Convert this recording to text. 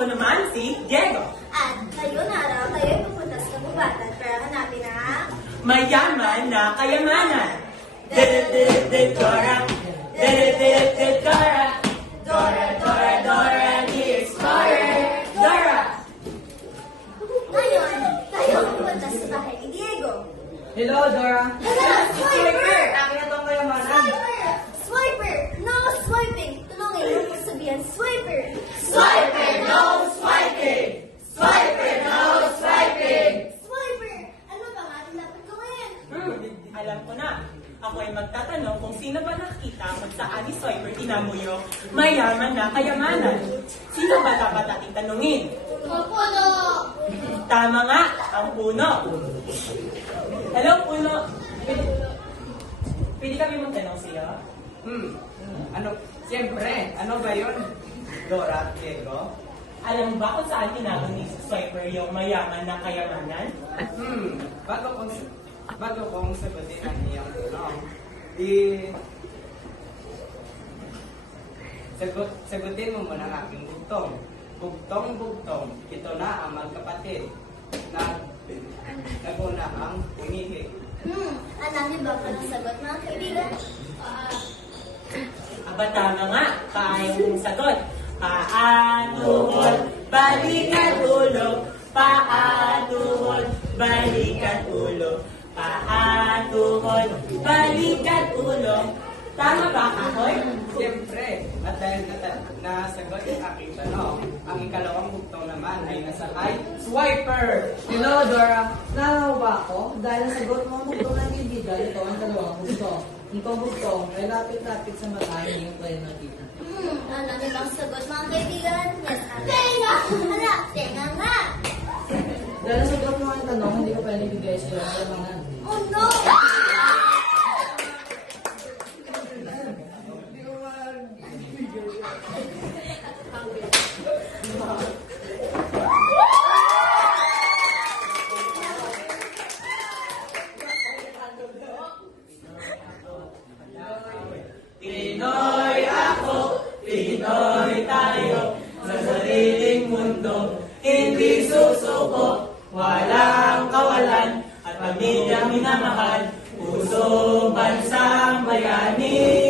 Ako naman si Diego. At ngayon araw, tayo ay pupunta sa kabubatan para hanapin ang Mayaman na kayamanan. Dora. Dora. Dora, Dora, Dora, the Explorer. Dora. Ngayon, tayo ay pupunta sa bahay ni Diego. Hello, Dora. Hello, Swiper! Akin na itong kayamanan. Swiper! Swiper! No swiping! Tulungin mo po sabihan, Swiper! Swiper, no swiping! Swiper, no swiping! Swiper! Ano ba nga ating dapat gawin? Alam ko na. Ako ay magtatanong kung sino ba nakita kung saan ni Swiper tinamuyo mayaman na kayamanan. Sino ba dapat ating tanungin? Puno! Tama nga, ang puno. Hello, puno. Pwede kami magtanong sa'yo? Ano? Siyempre, ano ba yun? Dora, Diego? Alam mo ba kung saan tinago ni Swiper yung mayaman na kayamanan? Bago kong sagutin ang iyong tanong, sagutin mo muna ang aking bugtong. Bugtong, ito na ang magkapatid na naguna ang umihi. Alam niyo ba kung anong sagot mga kaibigan? Aba, tama nga. Paayong sagot. Paatuhod, balikan ulo. Paatuhod, balikan ulo. Paatuhod, balikan ulo. Tama ba, Kahoy? Siyempre, at dahil nasagot yung aking tanong, ang ikalawang bugtong naman ay nasa kay Swiper! Hello, Dora. Nalaw ba ako? Dahil nasagot mo ang bugtong ng ibigan, ito ang dalawang bugtong. Itong bugtong ay lapit-lapit sa mata, hindi yung pwede nakita. Alam niyo ba ang sagot mga kaibigan? Yes, tenga! Hala, tenga nga! Dahil nasagot mo ang tanong, hindi ko pwede bigay sa iyo ang lamangan. Oh no! Pinoy ako, Pinoy tayo, sa sariling mundo, hindi susuko, walang kawalan, at pamilya minamahal, puso bansang bayani.